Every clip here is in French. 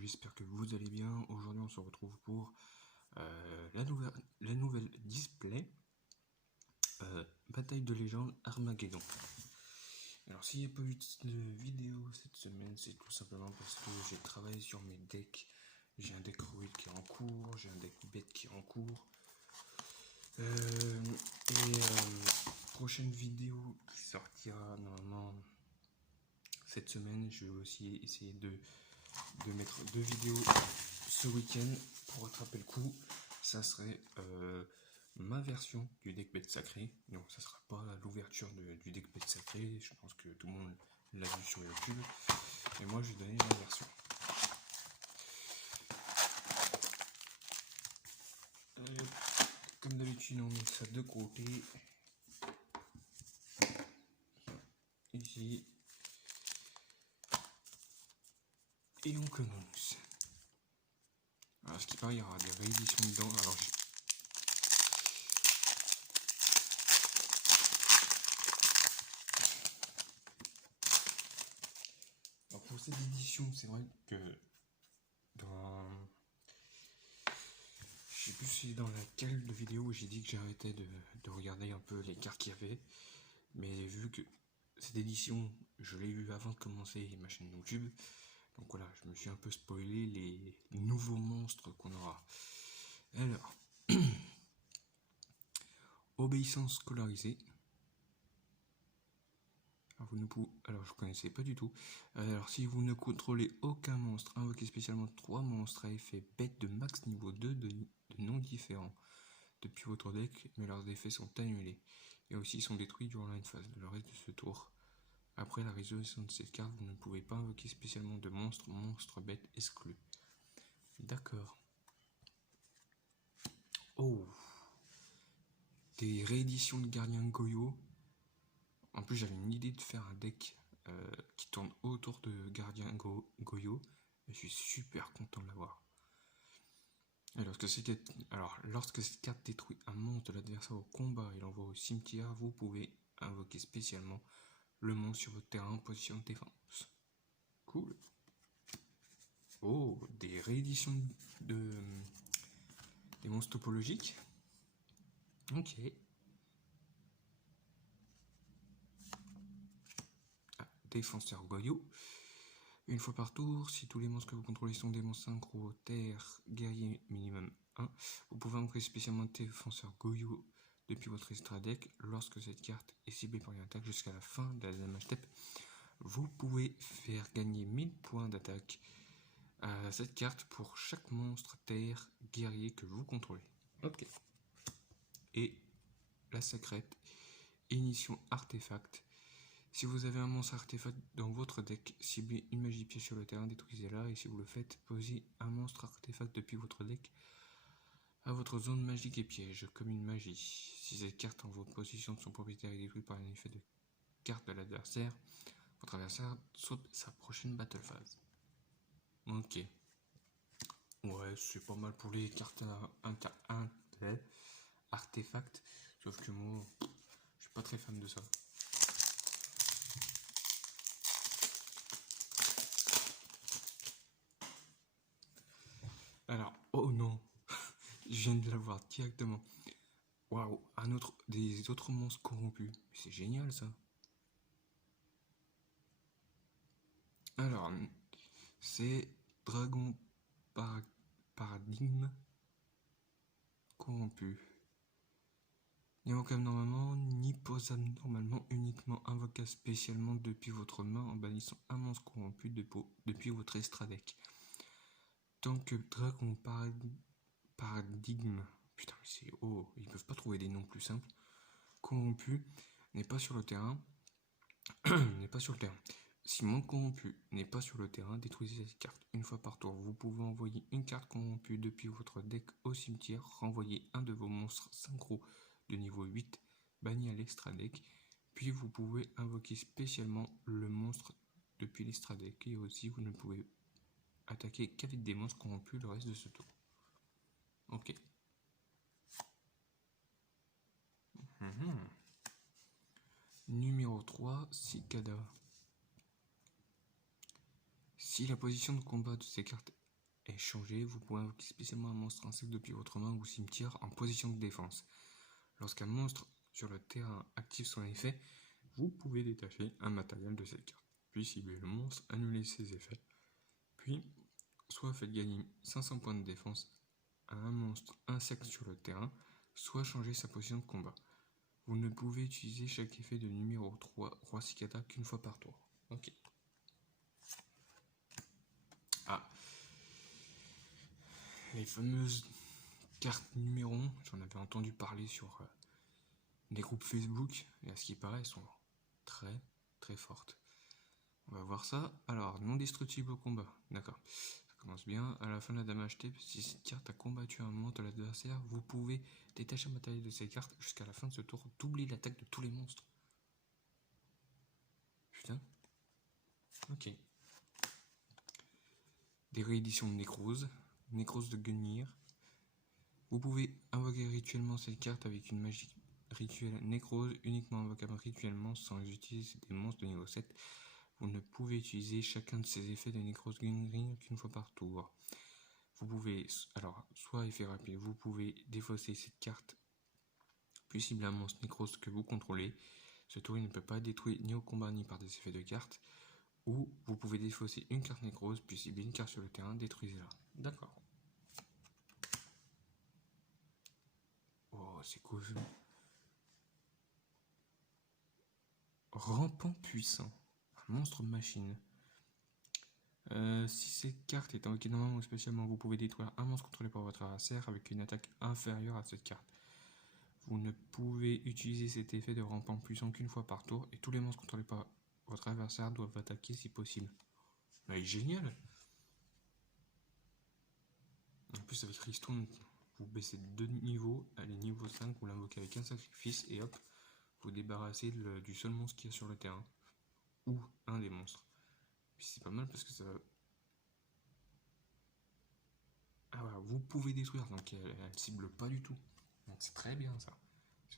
j'espère que vous allez bien. Aujourd'hui on se retrouve pour la nouvelle display Bataille de légende Armageddon. Alors s'il n'y a pas eu de vidéo cette semaine, c'est tout simplement parce que j'ai travaillé sur mes decks. J'ai un deck Ruid qui est en cours, j'ai un deck bête qui est en cours. Prochaine vidéo qui sortira normalement cette semaine, je vais aussi essayer de mettre 2 vidéos ce week-end pour rattraper le coup. Ça serait ma version du deck bête sacré. Donc ça sera pas l'ouverture du deck bête sacré. Je pense que tout le monde l'a vu sur YouTube. Et moi je vais donner ma version. Comme d'habitude on met ça de côté. Ici. Et on commence. Alors ce qui paraît, il y aura des rééditions dedans. Alors pour cette édition, c'est vrai que je sais plus si dans laquelle de vidéo j'ai dit que j'arrêtais de regarder un peu les cartes qu'il y avait, mais vu que cette édition je l'ai eu avant de commencer ma chaîne YouTube, donc voilà, je me suis un peu spoilé les nouveaux monstres qu'on aura. Alors, obéissance scolarisée. Alors je connaissais pas du tout. Alors si vous ne contrôlez aucun monstre, invoquez spécialement 3 monstres à effet bête de max niveau 2 de noms différents depuis votre deck, mais leurs effets sont annulés et aussi sont détruits durant la phase de le reste de ce tour. Après la résolution de cette carte, vous ne pouvez pas invoquer spécialement de monstres bêtes exclus. D'accord. Oh, des rééditions de Gardien Goyo. En plus, j'avais une idée de faire un deck qui tourne autour de Gardien Goyo. Et je suis super content de l'avoir. Lorsque cette carte détruit un monstre de l'adversaire au combat et l'envoie au cimetière, vous pouvez invoquer spécialement le monstre sur votre terrain en position de défense. Cool. Oh, des rééditions des monstres topologiques. Ok. Défenseur Goyo. Une fois par tour, si tous les monstres que vous contrôlez sont des monstres synchro, terre, guerrier minimum 1, vous pouvez invoquer spécialement défenseur Goyo depuis votre extra deck. Lorsque cette carte est ciblée par une attaque jusqu'à la fin de la damage step, vous pouvez faire gagner 1000 points d'attaque à cette carte pour chaque monstre terre guerrier que vous contrôlez. Ok. Et la secrète, Ignition Artefact. Si vous avez un monstre artefact dans votre deck, ciblez une magie piège sur le terrain, détruisez-la, et si vous le faites, posez un monstre artefact depuis votre deck à votre zone magique et piège, comme une magie. Si cette carte en votre position de son propriétaire est détruite par un effet de carte de l'adversaire, votre adversaire saute sa prochaine battle phase. Ok. Ouais, c'est pas mal pour les cartes artefacts, sauf que moi, je suis pas très fan de ça. Alors, oh non, je viens de l'avoir directement. Waouh, des autres monstres corrompus. C'est génial ça. Alors, c'est Dragon Paradigme corrompu. Invocable normalement, ni posable normalement, uniquement invocable spécialement depuis votre main en bannissant un monstre corrompu depuis votre extra deck. Tant que Dragon Paradigme, putain mais c'est ils peuvent pas trouver des noms plus simples. Corrompu n'est pas sur le terrain. Si mon corrompu n'est pas sur le terrain, détruisez cette carte une fois par tour. Vous pouvez envoyer une carte corrompue depuis votre deck au cimetière, renvoyer un de vos monstres synchro de niveau 8 banni à l'extra deck, puis vous pouvez invoquer spécialement le monstre depuis l'extra deck, et aussi vous ne pouvez attaquer qu'avec des monstres corrompus le reste de ce tour. Ok. Numéro 3, Cicada. Si la position de combat de ces cartes est changé, vous pouvez invoquer spécialement un monstre insecte depuis votre main ou cimetière en position de défense. Lorsqu'un monstre sur le terrain active son effet, vous pouvez détacher un matériel de cette carte, puis cibler le monstre, annuler ses effets, puis soit faites gagner 500 points de défense à un monstre insecte sur le terrain, soit changer sa position de combat. Vous ne pouvez utiliser chaque effet de numéro 3 Roi Cicada qu'une fois par tour. Ok. Ah. Les fameuses cartes numéro 1, j'en avais entendu parler sur des groupes Facebook, et à ce qui paraît, elles sont très très fortes. On va voir ça. Alors, non destructible au combat. D'accord. Ça commence bien. À la fin de la dame achetée, si cette carte a combattu un monstre de l'adversaire, vous pouvez détacher un matériel de cette carte jusqu'à la fin de ce tour, doubler l'attaque de tous les monstres. Putain. Ok. Des rééditions de Nécrose. Nécrose de Gungnir. Vous pouvez invoquer rituellement cette carte avec une magie rituelle Nécrose, uniquement invocable rituellement sans utiliser des monstres de niveau 7. Vous ne pouvez utiliser chacun de ces effets de Nécrose Gungnir qu'une fois par tour. Vous pouvez, alors, soit effet rapide, vous pouvez défausser cette carte, puis cibler un monstre Nécrose que vous contrôlez. Ce tour, il ne peut pas être détruit ni au combat ni par des effets de carte. Ou vous pouvez défausser une carte Nécrose, puis cibler une carte sur le terrain, détruisez-la. D'accord. Oh, c'est cool. Rampant puissant. Un monstre machine. Si cette carte est invoquée normalement ou spécialement, vous pouvez détruire un monstre contrôlé par votre adversaire avec une attaque inférieure à cette carte. Vous ne pouvez utiliser cet effet de rampant puissant qu'une fois par tour et tous les monstres contrôlés par votre adversaire doivent attaquer si possible. Mais génial! En plus avec Ristourne, vous baissez de 2 niveaux, allez niveau 5, vous l'invoquez avec un sacrifice et hop, vous débarrassez du seul monstre qu'il y a sur le terrain. Ou un des monstres. Puis c'est pas mal parce que ça va... Ah voilà, vous pouvez détruire, donc elle cible pas du tout. Donc c'est très bien ça.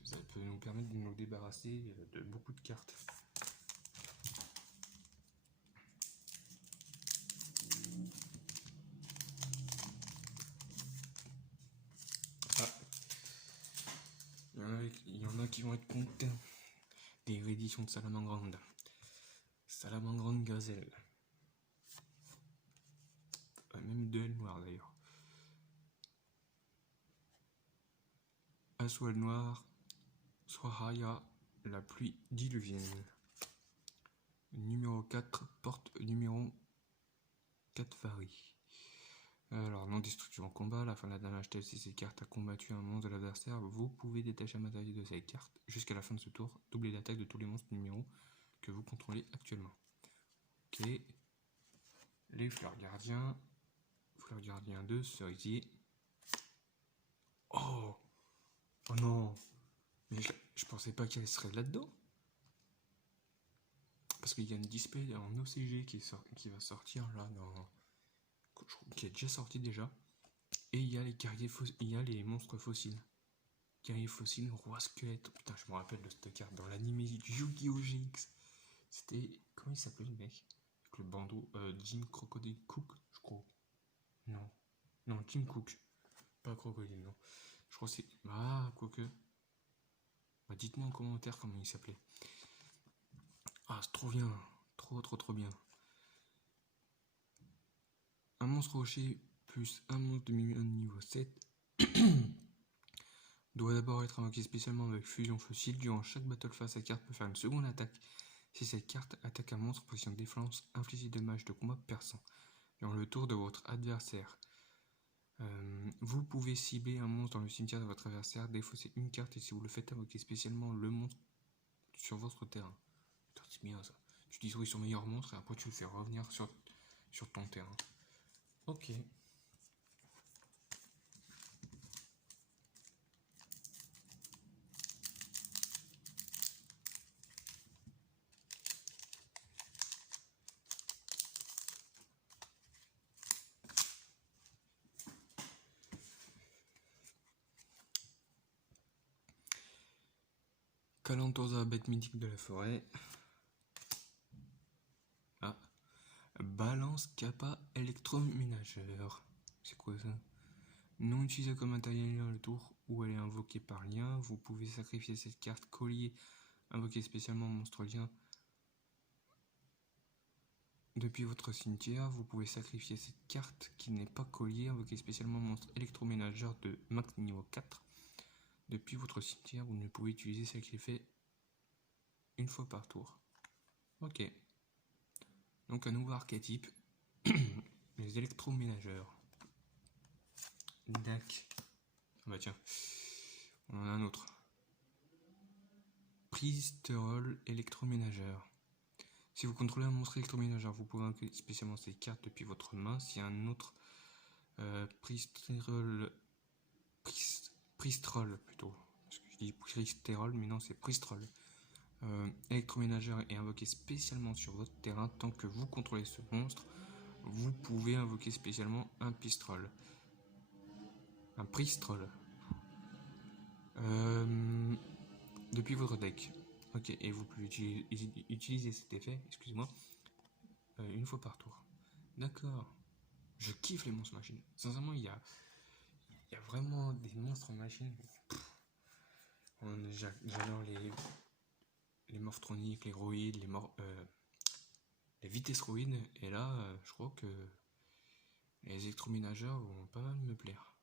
Ça peut nous permettre de nous débarrasser de beaucoup de cartes. Ah. Il y en a qui vont être contents. Des rééditions de Salamangrande. Salamangrande Gazelle. Même de L noir d'ailleurs. Assoal noir. Swahaya, la pluie diluvienne. Numéro 4, porte numéro 4 varie. Alors, non destruction en combat, à la fin de la dernière achetée, si cette carte a combattu un monstre de l'adversaire, vous pouvez détacher un matériel de cette carte jusqu'à la fin de ce tour, doubler l'attaque de tous les monstres numéros que vous contrôlez actuellement. Ok. Les fleurs gardiens. Fleurs gardiens 2, cerisier. Oh! Oh non! Mais je pensais pas qu'elle serait là-dedans. Parce qu'il y a une display en OCG qui va sortir là dans... qui est déjà sorti déjà. Et il y a les guerriers il y a les monstres fossiles. Guerrier fossile, roi squelette. Putain, je me rappelle de cette carte dans l'anime Yu-Gi-Oh! GX. C'était. Comment il s'appelait le mec? Avec le bandeau. Jim Crocodile Cook, je crois. Non. Non, Jim Cook. Pas Crocodile, non. Je crois que c'est. Ah, quoique. Bah, dites-moi en commentaire comment il s'appelait. Ah, c'est trop bien. Trop bien. Un monstre rocher plus un monstre de niveau 7 doit d'abord être invoqué spécialement avec fusion fossile. Durant chaque battle phase, cette carte peut faire une seconde attaque. Si cette carte attaque un monstre en position de défense, infligez des dommages de combat perçant. Durant le tour de votre adversaire, vous pouvez cibler un monstre dans le cimetière de votre adversaire, défausser une carte et si vous le faites invoquer spécialement le monstre sur votre terrain. Putain, c'est bien ça. Tu détruis son meilleur monstre et après tu le fais revenir sur ton terrain. Ok. Calentosa, bête mythique de la forêt. Ah. Balance Kappa électroménageur. C'est quoi ça? Non utilisée comme matériel le tour où elle est invoquée par lien. Vous pouvez sacrifier cette carte collier invoquée spécialement monstre lien depuis votre cimetière. Vous pouvez sacrifier cette carte qui n'est pas collier invoquée spécialement monstre électroménageur de max niveau 4 depuis votre cimetière. Vous ne pouvez utiliser celle qui est faite une fois par tour. Ok. Donc un nouveau archétype. Les électroménageurs. Dac. Ah bah tiens. On en a un autre. Pristerol électroménageur. Si vous contrôlez un monstre électroménageur, vous pouvez invoquer spécialement cette carte depuis votre main. Si un autre Pristerol plutôt, parce que je dis Pristerol, mais non, c'est Pristerol. Électroménageur est invoqué spécialement sur votre terrain. Tant que vous contrôlez ce monstre, vous pouvez invoquer spécialement un Pistrol. Un Pristrol. Depuis votre deck. Ok, et vous pouvez utiliser cet effet, excusez-moi, une fois par tour. D'accord. Je kiffe les monstres machines. Sincèrement, il y a vraiment des monstres machines. J'adore les morphroniques, les roïdes, les vitesroïdes. Et là, je crois que les électroménageurs vont pas mal me plaire.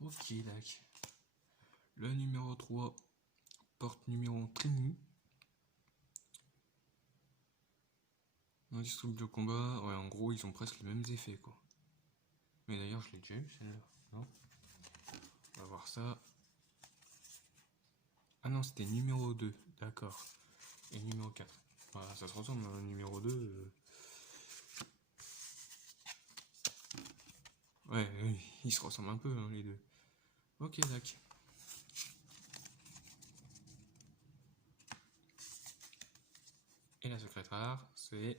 Ok, d'accord. Le numéro 3, porte numéro Trimu. Indistructible de combat, ouais, en gros, ils ont presque les mêmes effets, quoi. Mais d'ailleurs, je l'ai déjà eu, celle-là, non? On va voir ça. Ah non, c'était numéro 2, d'accord. Et numéro 4. Voilà, ça se ressemble à numéro 2. Ouais, ils se ressemblent un peu, hein, les deux. Ok, d'accord. Et la secrète rare, c'est...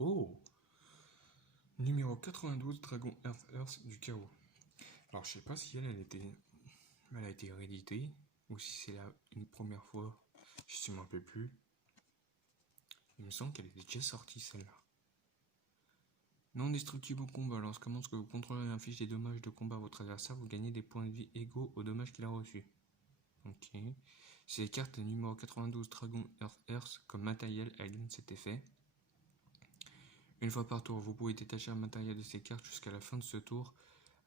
Oh! Numéro 92, Dragon Earth du chaos. Alors, je sais pas si elle a été rééditée, ou si c'est une première fois, je ne me rappelle plus. Il me semble qu'elle était déjà sortie, celle-là. Non destructible au combat. Lorsqu'un monstre que vous contrôlez inflige des dommages de combat à votre adversaire, vous gagnez des points de vie égaux aux dommages qu'il a reçus. Ok. Si les cartes numéro 92 Dragon Earth comme matériel, elles gagnent cet effet. Une fois par tour, vous pouvez détacher un matériel de ces cartes jusqu'à la fin de ce tour.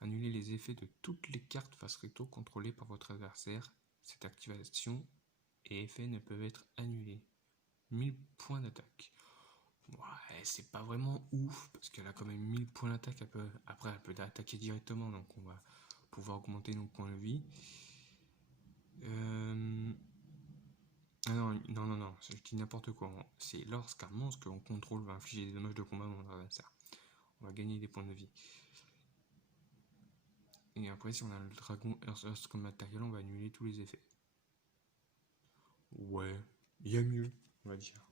Annuler les effets de toutes les cartes face recto contrôlées par votre adversaire. Cette activation et effets ne peuvent être annulés. 1000 points d'attaque. Ouais, c'est pas vraiment ouf parce qu'elle a quand même 1000 points d'attaque. Après, elle peut attaquer directement, donc on va pouvoir augmenter nos points de vie. Ah non, je dis n'importe quoi. C'est lorsqu'un monstre que l'on contrôle va infliger des dommages de combat à notre adversaire. On va gagner des points de vie. Et après, si on a le dragon Earth comme matériel, on va annuler tous les effets. Ouais, il y a mieux, on va dire.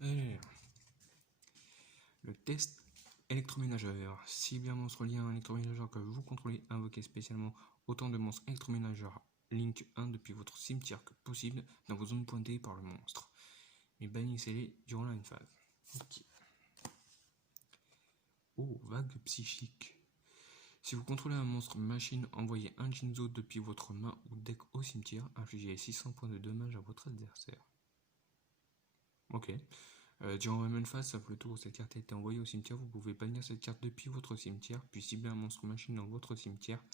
Alors, le test électroménageur. Cible un monstre lié à un électroménageur que vous contrôlez, invoquez spécialement autant de monstres électroménageurs Link 1 depuis votre cimetière que possible dans vos zones pointées par le monstre. Mais bannissez-les durant la phase. Ok. Oh, vague psychique. Si vous contrôlez un monstre machine, envoyez un Jinzo depuis votre main ou deck au cimetière, infligez 600 points de dommages à votre adversaire. Ok. Durant la même phase, sauf le tour où cette carte a été envoyée au cimetière, vous pouvez bannir cette carte depuis votre cimetière, puis cibler un monstre machine dans votre cimetière.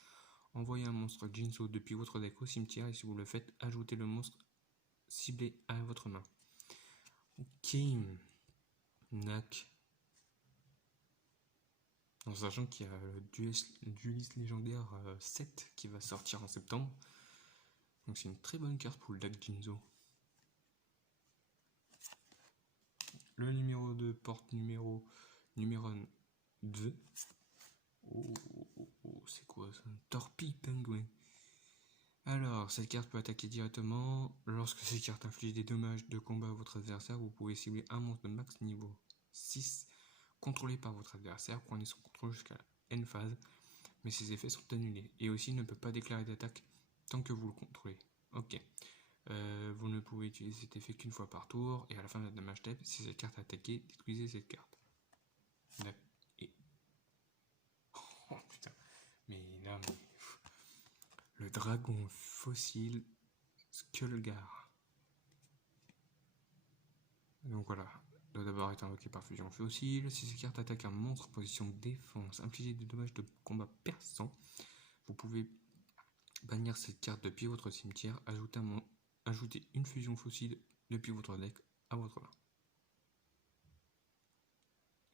Envoyez un monstre Jinzo depuis votre deck au cimetière, et si vous le faites, ajoutez le monstre ciblé à votre main. Ok. Nac. En sachant qu'il y a le dueliste légendaire 7 qui va sortir en septembre. Donc c'est une très bonne carte pour le deck Jinzo. Le numéro 2 porte numéro 2. Oh, c'est quoi ça? Torpille Penguin. Alors, cette carte peut attaquer directement. Lorsque cette carte inflige des dommages de combat à votre adversaire, vous pouvez cibler un monstre de max niveau 6 contrôlé par votre adversaire, prenez son contrôle jusqu'à la end phase, mais ses effets sont annulés. Et aussi ne peut pas déclarer d'attaque tant que vous le contrôlez. Ok. Vous ne pouvez utiliser cet effet qu'une fois par tour, et à la fin de la damage step, si cette carte est attaquée, détruisez cette carte. Et... Oh putain. Mais là, le dragon fossile Skullgar. Donc voilà, doit d'abord être invoqué par fusion fossile. Si cette carte attaque un monstre en position de défense, infligé de dommages de combat perçant, vous pouvez bannir cette carte depuis votre cimetière, ajouter une fusion fossile depuis votre deck à votre main.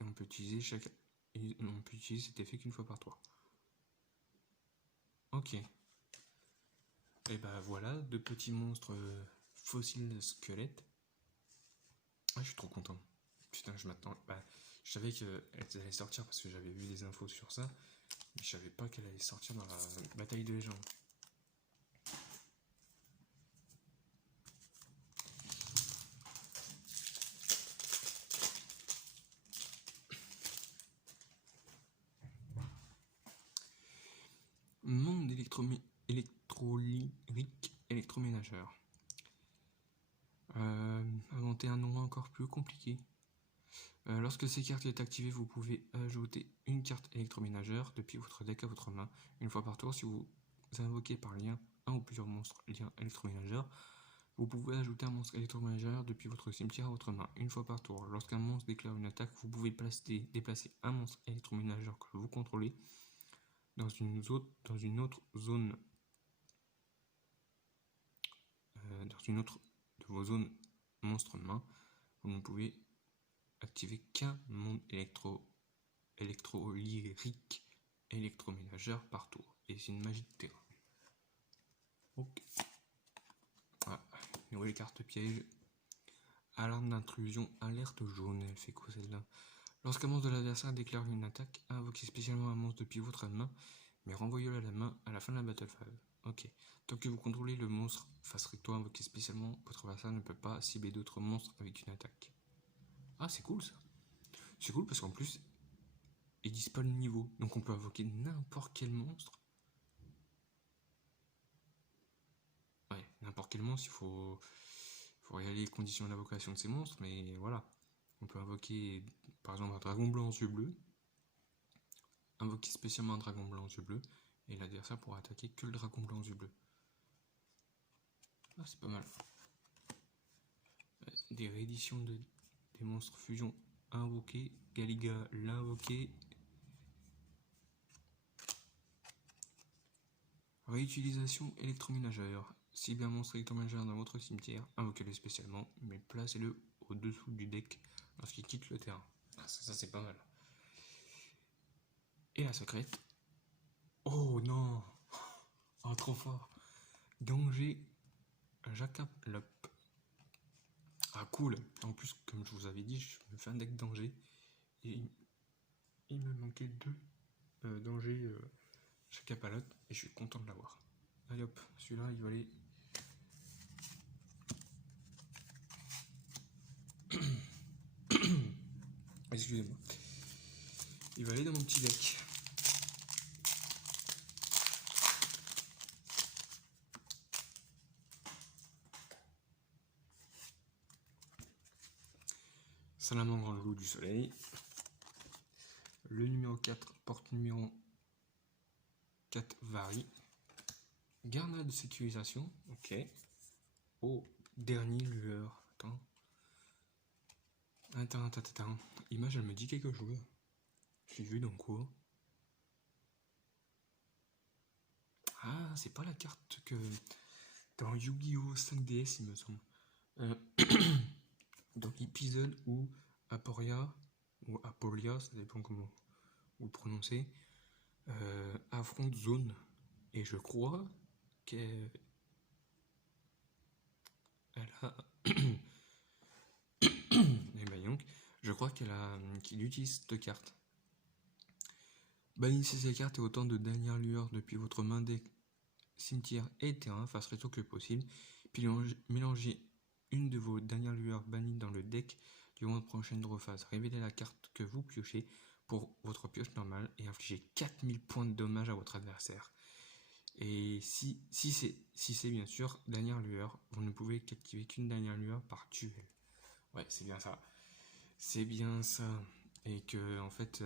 Et on peut utiliser cet effet qu'une fois par tour. Ok. Et bah voilà, deux petits monstres fossiles squelettes. Ah, je suis trop content. Putain, je savais qu'elle allait sortir parce que j'avais vu des infos sur ça, mais je savais pas qu'elle allait sortir dans la bataille de légende. Monde électrolyrique électroménageur. Inventer un nom encore plus compliqué. Lorsque cette carte est activée, vous pouvez ajouter une carte électroménageur depuis votre deck à votre main une fois par tour. Si vous invoquez par lien un ou plusieurs monstres liens électroménageurs, vous pouvez ajouter un monstre électroménageur depuis votre cimetière à votre main une fois par tour. Lorsqu'un monstre déclare une attaque, vous pouvez déplacer un monstre électroménageur que vous contrôlez dans une autre zone, dans une autre de vos zones monstre main. Vous ne pouvez activer qu'un monde électrolyrique électroménageur par tour. Et c'est une magie de terrain. Ok. Ah, nouvelle carte piège. Alarme d'intrusion, alerte jaune. Elle fait quoi celle-là? Lorsqu'un monstre de l'adversaire déclare une attaque, invoquez spécialement un monstre depuis votre main, mais renvoyez-le à la main à la fin de la battle phase. Ok. Tant que vous contrôlez le monstre face recto invoqué spécialement, votre adversaire ne peut pas cibler d'autres monstres avec une attaque. Ah, c'est cool ça. C'est cool parce qu'en plus, ils disent pas le niveau. Donc on peut invoquer n'importe quel monstre. Ouais, n'importe quel monstre, il faut regarder les conditions d'invocation de ces monstres, mais voilà. On peut invoquer par exemple un dragon blanc aux yeux bleus, invoquer spécialement un dragon blanc aux yeux bleus, et l'adversaire pourra attaquer que le dragon blanc aux yeux bleus. Ah, c'est pas mal. Des rééditions des monstres fusion invoqués, Galiga l'invoqué. Réutilisation électroménageur. Ciblez un monstre électroménageur dans votre cimetière, invoquez-le spécialement, mais placez-le au-dessous du deck lorsqu'il quitte le terrain. Ah, ça c'est pas mal. Et la secrète. Oh non. Oh, trop fort. Danger Jacaplope. Ah cool. En plus, comme je vous avais dit, je me fais un deck danger. Et il me manquait deux dangers Jacapalope. Et je suis content de l'avoir. Allez hop, celui-là il va aller. Excusez-moi. Il va aller dans mon petit deck. Salamandre le loup du soleil. Le numéro 4, porte numéro 4 varie. Garde de sécurisation, ok. Oh, dernier lueur. Attends. Image, elle me dit quelque chose. J'ai vu dans quoi? Ah, c'est pas la carte que dans Yu-Gi-Oh 5DS, il me semble. Dans l'épisode où Aporia, ou Apolia, ça dépend comment vous le prononcez, affronte Zone. Et je crois qu'elle a... Et ben donc, je crois qu'il utilise cette carte. Bannissez ces cartes et autant de dernières lueurs depuis votre main deck, cimetière et terrain face rétro que possible. Puis mélangez une de vos dernières lueurs bannies dans le deck Durant votre prochaine draw phase, révélez la carte que vous piochez pour votre pioche normale et infligez 4000 points de dommage à votre adversaire. Et si c'est bien sûr dernière lueur, vous ne pouvez qu'activer qu'une dernière lueur par duel. Ouais, c'est bien ça. C'est bien ça. Et que, en fait,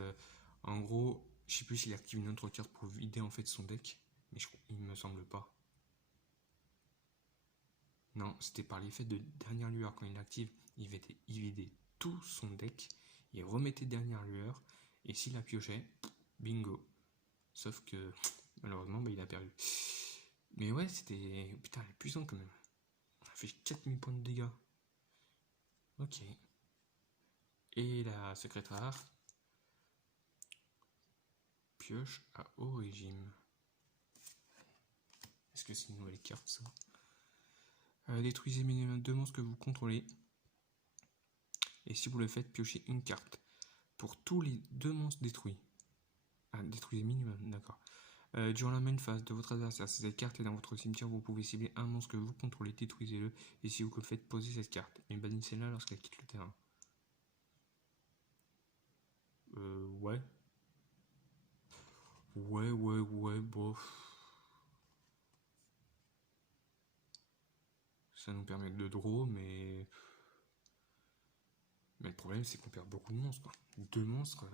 en gros, je sais plus s'il active une autre carte pour vider en fait son deck, mais il me semble pas. Non, c'était par l'effet de dernière lueur. Quand il l'active, il vidait tout son deck, il remettait dernière lueur, et s'il la piochait, bingo. Sauf que, malheureusement, il a perdu. Mais ouais, c'était... Putain, elle est puissante quand même. On a fait 4000 points de dégâts. Ok. Et la secrète rare. Pioche à haut régime. Est-ce que c'est une nouvelle carte ça? Détruisez minimum 2 monstres que vous contrôlez. Et si vous le faites, piochez une carte. Pour tous les 2 monstres détruits. Ah, détruisez minimum, d'accord. Durant la main phase de votre adversaire, si cette carte est dans votre cimetière, vous pouvez cibler un monstre que vous contrôlez, détruisez-le. Et si vous le faites, posez cette carte. Et bannissez-la lorsqu'elle quitte le terrain. Ouais. Ouais, bof. Ça nous permet de draw, mais le problème, c'est qu'on perd beaucoup de monstres, quoi. 2 monstres,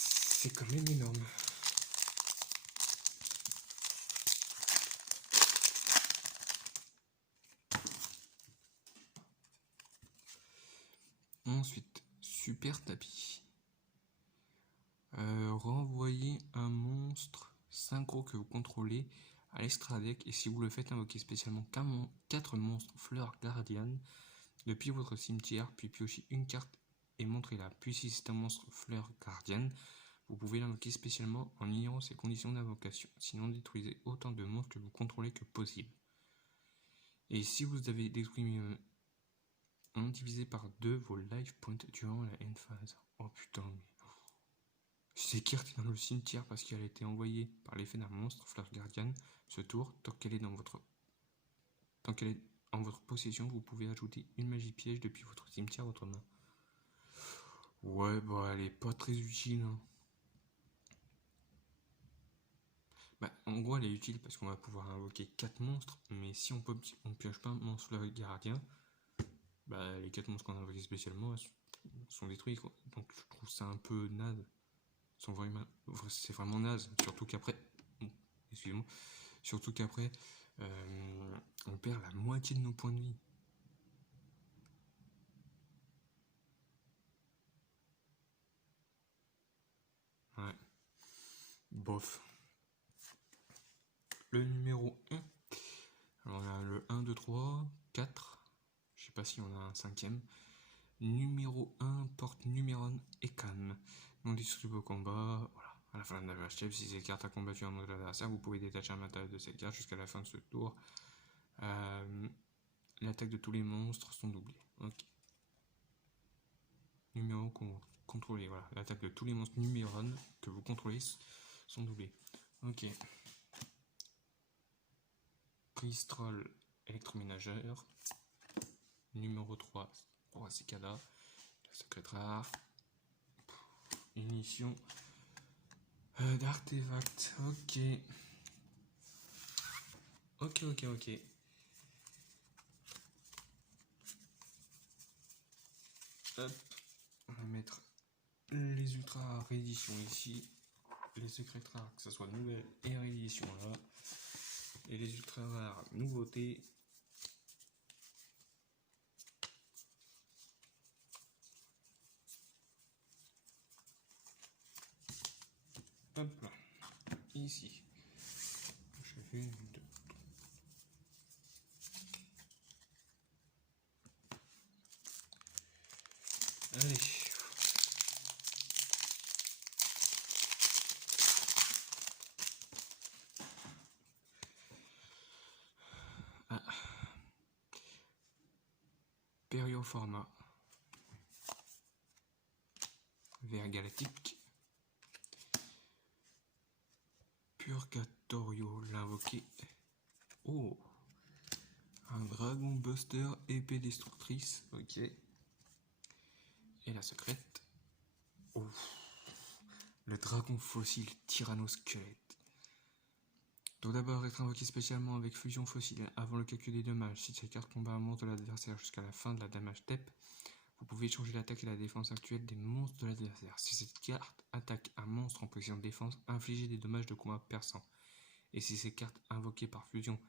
c'est quand même énorme. Ensuite, super tapis. Renvoyez un monstre synchro que vous contrôlez à l'extra deck, et si vous le faites, invoquez spécialement 4 monstres fleurs gardiennes depuis votre cimetière, puis piochez une carte et montrez-la. Puis si c'est un monstre fleur gardienne, vous pouvez l'invoquer spécialement en ignorant ses conditions d'invocation. Sinon, détruisez autant de monstres que vous contrôlez que possible. Et si vous avez détruit on divisé par 2 vos life points durant la end phase. Oh putain, mais... Cette carte est dans le cimetière parce qu'elle a été envoyée par l'effet d'un monstre fleur gardienne. Ce tour, tant qu'elle est en votre possession, vous pouvez ajouter une magie piège depuis votre cimetière à votre main. Ouais, bah elle est pas très utile. Hein. Bah, en gros, elle est utile parce qu'on va pouvoir invoquer 4 monstres, mais si on pioche pas un monstre fleur gardien, bah les 4 monstres qu'on a invoqués spécialement sont détruits, quoi. Donc je trouve ça un peu naze. C'est vraiment naze, surtout qu'après, excusez-moi, surtout qu'après, on perd la moitié de nos points de vie. Ouais. Bof. Le numéro 1. Alors on a le 1, 2, 3, 4. Je sais pas si on a un 5ème. Numéro 1 porte Numéron et Cannes. Non distribué au combat. Voilà. À la fin de la chef, si cette carte a combattu un autre adversaire, vous pouvez détacher un matériel de cette carte jusqu'à la fin de ce tour. L'attaque de tous les monstres sont doublées. Ok. Numéro contrôlé. Voilà. L'attaque de tous les monstres Numéron que vous contrôlez sont doublées. Ok. Pristrol électroménageur. Numéro 3, Roi Cicada. La secrète rare. Ignition d'artefact. Ok. Ok. Hop. On va mettre les ultra rééditions ici. Les secrètes rares, que ce soit nouvelle et réédition là. Et les ultra rares, nouveautés. Hop là. Ici. Je fais une, deux. Allez. Ah. Périoformat. Vert galactique. Purgatorio, l'invoqué. Oh. Un dragon buster, épée destructrice. Ok. Et la secrète. Oh. Le dragon fossile tyrannosquelette. Doit d'abord être invoqué spécialement avec fusion fossile avant le calcul des dommages. Si cette carte combat un monstre de l'adversaire jusqu'à la fin de la damage step, vous pouvez changer l'attaque et la défense actuelle des monstres de l'adversaire. Si cette carte attaque un monstre en position de défense, infligez des dommages de combat perçants. Et si cette carte invoquée par fusion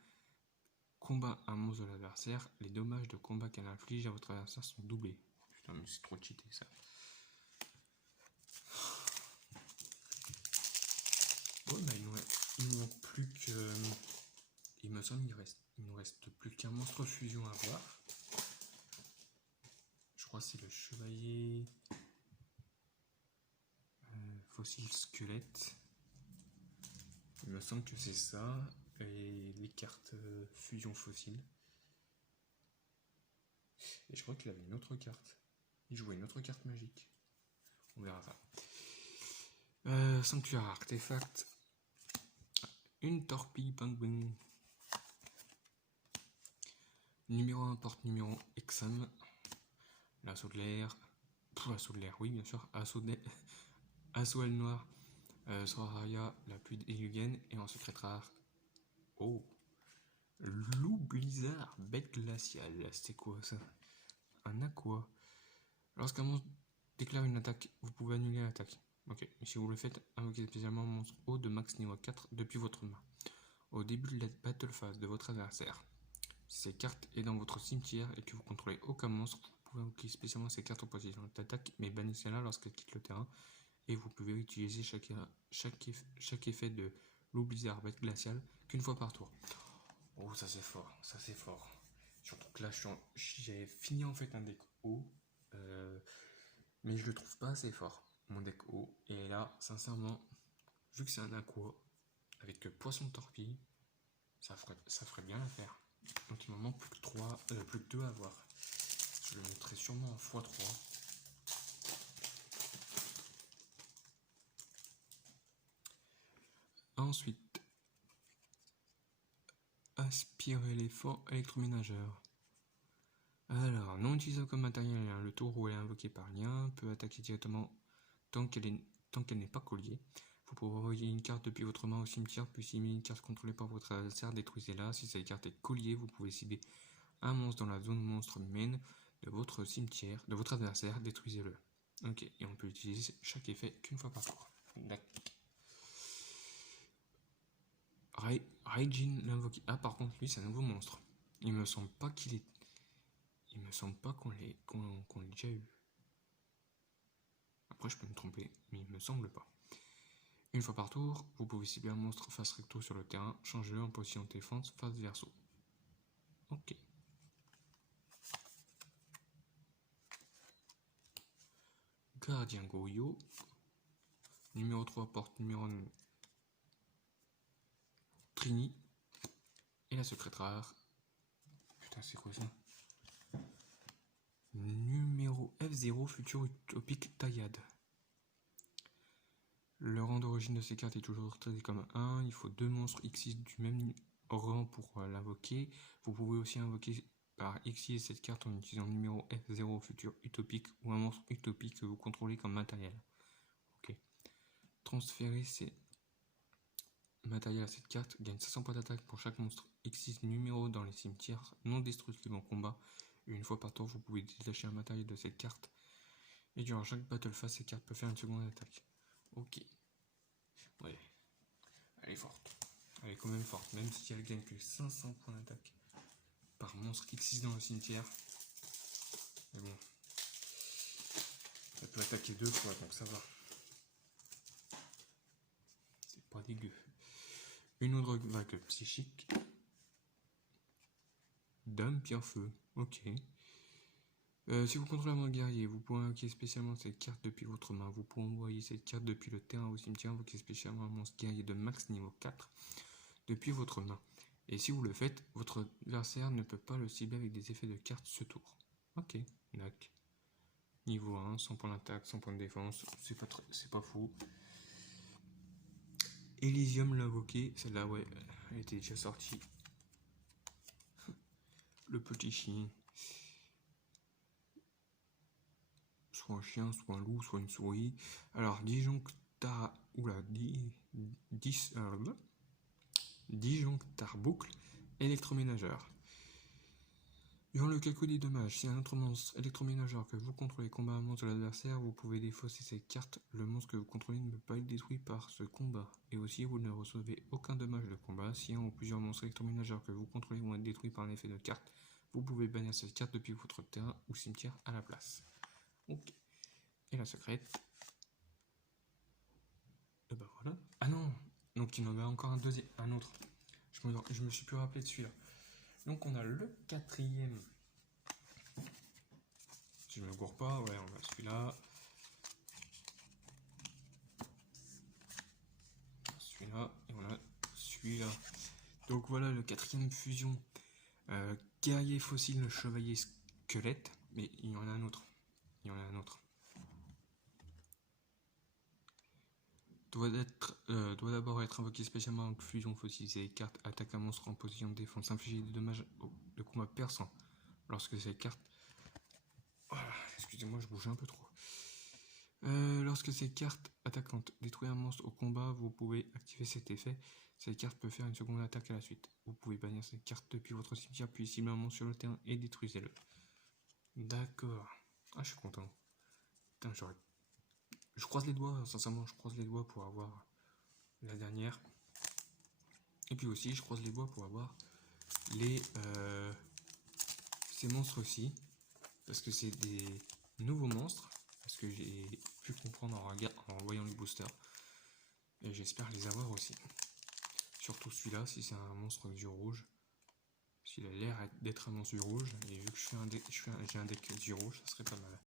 combat un monstre de l'adversaire, les dommages de combat qu'elle inflige à votre adversaire sont doublés. Putain, mais c'est trop cheaté ça. Bon, bah, il nous manque plus que. Il me semble il nous reste plus qu'un monstre fusion à voir. Je crois que c'est le chevalier fossile squelette. Il me semble que c'est ça. Et les cartes fusion fossile. Et je crois qu'il avait une autre carte. Il jouait une autre carte magique. On verra ça. Sanctuaire artefact. Une torpille pingouin. Numéro 1 porte numéro Exam. L'assaut de l'air. L'assaut de l'air, oui, bien sûr. Assaut aile noire. Soraria, la pluie d'Elugen. Et en secret rare. Oh. Loup blizzard, bête glaciale. C'était quoi ça? Un aqua. Lorsqu'un monstre déclare une attaque, vous pouvez annuler l'attaque. Ok, et si vous le faites, invoquez spécialement un monstre haut de max niveau 4 depuis votre main. Au début de la battle phase de votre adversaire, si cette carte est dans votre cimetière et que vous contrôlez aucun monstre, vous pouvez invoquer spécialement ces cartes en position d'attaque, mais bannissez-la lorsqu'elle quitte le terrain. Et vous pouvez utiliser chaque effet de loup blizzard bête glaciale qu'une fois par tour. Oh, ça c'est fort, ça c'est fort. Surtout que là, j'ai fini en fait un deck haut, mais je le trouve pas assez fort, mon deck haut. Et là, sincèrement, vu que c'est un aqua, avec poisson torpille, ça ferait bien l'affaire. Donc il m'en manque plus que 2 à avoir. Je le mettrai sûrement en x3. Ensuite, aspire éléphant électroménageur. Alors, non utilisable comme matériel, le tour où elle est invoquée par lien peut attaquer directement tant qu'elle n'est pas colliée. Vous pouvez envoyer une carte depuis votre main au cimetière, puis cibler une carte contrôlée par votre adversaire, détruisez-la. Si cette carte est colliée, vous pouvez cibler un monstre dans la zone monstre main de votre cimetière, de votre adversaire, détruisez-le. Ok, et on peut utiliser chaque effet qu'une fois par tour. Raijin l'invoqué. Ah, par contre, lui, c'est un nouveau monstre. Il me semble pas qu'on l'ait déjà eu. Après, je peux me tromper, mais il me semble pas. Une fois par tour, vous pouvez cibler un monstre face recto sur le terrain, changez-le en position de défense face verso. Ok. Gardien Goyo. Numéro 3 porte numéro 1 Trini. Et la secrète rare. Putain, c'est quoi ça? Numéro F0 futur utopique Taillade. Le rang d'origine de ces cartes est toujours traité comme 1. Il faut 2 monstres X6 du même rang pour l'invoquer. Vous pouvez aussi invoquer par X6 cette carte en utilisant le numéro F0 futur utopique ou un monstre utopique que vous contrôlez comme matériel. Ok. Transférer ces matériels à cette carte gagne 500 points d'attaque pour chaque monstre X6 numéro dans les cimetières non destructibles en combat. Et une fois par tour, vous pouvez détacher un matériel de cette carte. Et durant chaque battle phase, cette carte peut faire une seconde attaque. Ok. Ouais. Elle est forte. Elle est quand même forte, même si elle gagne que 500 points d'attaque par monstre X6 dans le cimetière. Mais bon. Elle peut attaquer 2 fois, donc ça va. C'est pas dégueu. Une autre vague psychique. Dame Pierre-Feu. Ok. Si vous contrôlez un monstre guerrier, vous pouvez invoquer spécialement cette carte depuis votre main. Vous pouvez envoyer cette carte depuis le terrain au cimetière, invoquer spécialement un monstre guerrier de max niveau 4 depuis votre main. Et si vous le faites, votre adversaire ne peut pas le cibler avec des effets de carte ce tour. Ok, d'accord. Niveau 1, 100 points d'attaque, 100 points de défense, c'est pas fou. Elysium l'invoqué, celle-là, ouais, elle était déjà sortie. le petit chien. Soit un chien, soit un loup, soit une souris. Alors, disjonctar boucle électroménageur. Durant le calcul des dommages, si un autre monstre électroménageur que vous contrôlez combat un monstre de l'adversaire, vous pouvez défausser cette carte. Le monstre que vous contrôlez ne peut pas être détruit par ce combat. Et aussi, vous ne recevez aucun dommage de combat. Si un ou plusieurs monstres électroménageurs que vous contrôlez vont être détruits par un effet de carte, vous pouvez bannir cette carte depuis votre terrain ou cimetière à la place. Ok. Et la secrète. Et ben voilà. Ah non. Donc il y en a encore un autre. Je me suis plus rappelé de celui-là. Donc on a le quatrième. Si je me gourre pas, ouais, on a celui-là. Celui-là, et on a celui-là. Donc voilà le quatrième fusion. Guerrier fossile, chevalier squelette. Mais il y en a un autre. Doit d'abord être invoqué spécialement avec fusion fossilisée. Carte attaque un monstre en position de défense, infliger des dommages de combat perçant. Lorsque ces cartes. Voilà, excusez-moi, je bouge un peu trop. Lorsque ces cartes attaquantes détruisent un monstre au combat, vous pouvez activer cet effet. Cette carte peut faire une seconde attaque à la suite. Vous pouvez bannir cette carte depuis votre cimetière, puis cibler un monstre sur le terrain et détruisez-le. D'accord. Ah, je suis content. Putain, je croise les doigts, sincèrement, je croise les doigts pour avoir la dernière. Et puis aussi, je croise les doigts pour avoir ces monstres aussi. Parce que c'est des nouveaux monstres. Parce que j'ai pu comprendre en voyant les boosters. Et j'espère les avoir aussi. Surtout celui-là, si c'est un monstre d'yeux rouge. S'il a l'air d'être un monstre d'yeux rouge. Et vu que j'ai un deck d'yeux rouge, ça serait pas mal.